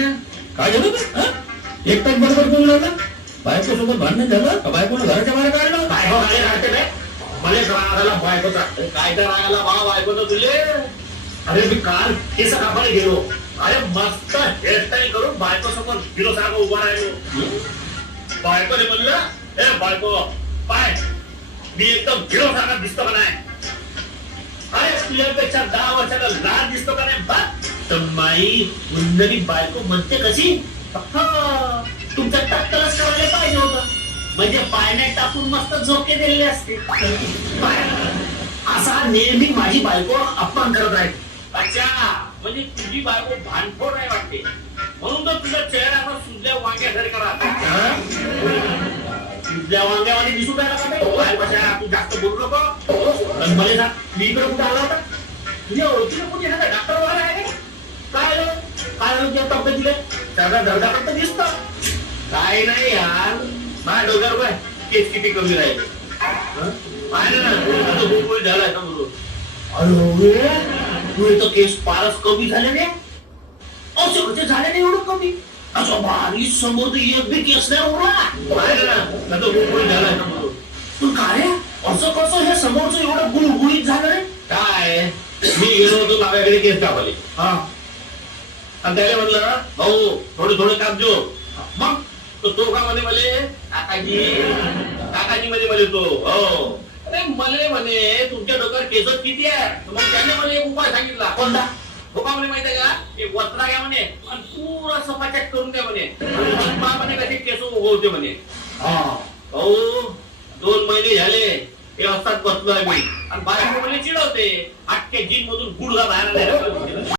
करण्या काय झालं ते, हा? एकटाच बरोबर कोण लागला? बायको सोबत भांडण झालं? का बायकोनं घराच्या बाहेर काढलं? मला बायकोचा काय तर रागाला बा बायकोचा तुले? अरे मी काल केस कापायला गेलो. अरे मस्त हेअरस्टाईल करून बायको समोर हिरो सारखं उभा राहिलो. बायकोने म्हणलं ए बायको पाय. मी एकदम हिरो सारखा दिसतो का नाही? अरे तुझ्यापेक्षा दहा वर्षाला लहान दिसतो का नाही बाई उंदरी बायको म्हणते कशी? हा, तुमच्या टक्कलच करायला पाहिजे होतं. म्हणजे पाण्यात टाकून मस्त झोके दिलेले असते. असा नेहमी माझी बायको अपमान करत आहे. अच्छा म्हणजे तुझी बायको भानफोड नाही वाटते. म्हणून तर तुझ्या चेहऱ्यावर सुजल्या वांग्यासारखा राहतो सुजल्या वांग्यामध्ये दिसू राहिला का तू? जास्त बोलू नको. हो, मला मी इकडे कुठे आला होता? तुझ्या ओळखीला कोणी एखादा डॉक्टर वगैरे आहे? काय झालं? काय झालं तुझ्या तब्येतीला त्याचा धडधाकट दिसत. काय नाही यार. माझ्या डोक्यावर काय केस किती कमी राहिले. पाहिलं ना? आता गोकुळ झालाय ना म्हणून. अरे तुझे तर केस फारच कमी झाले रे. असं कसे झाले नाही एवढं कमी? असं बारीक समोर तर एक बी केस नाही उरला पाहिलं ना? आता गोकुळ झालाय ना म्हणून. पण काय असं कसं हे समोरचं एवढं गुळगुळीत झालं रे? काय? मी गेलो होतो माझ्याकडे केस कापले हा. आणि त्याला म्हणलं भाऊ थोडे थोडे कापजो मग तो तो का म्हणे मले काकाजी काकाजी म्हणे मले तो हो. अरे मले म्हणे तुमच्या डोक्यावर केस किती आहे? मग त्याने मला एक उपाय सांगितला. कोणता? हो का म्हणे माहितीये का? ते वस्त्रा घ्या म्हणे. आणि पुरा सपाचक करून द्या म्हणे. पहा म्हणे कसे केस उगवते म्हणे. भाऊ दोन महिने झाले. हे असतात बसलो आहे मी. आणि बायको म्हणे चिडवते. अख्ख्या जीन मधून गुडघा बाहेर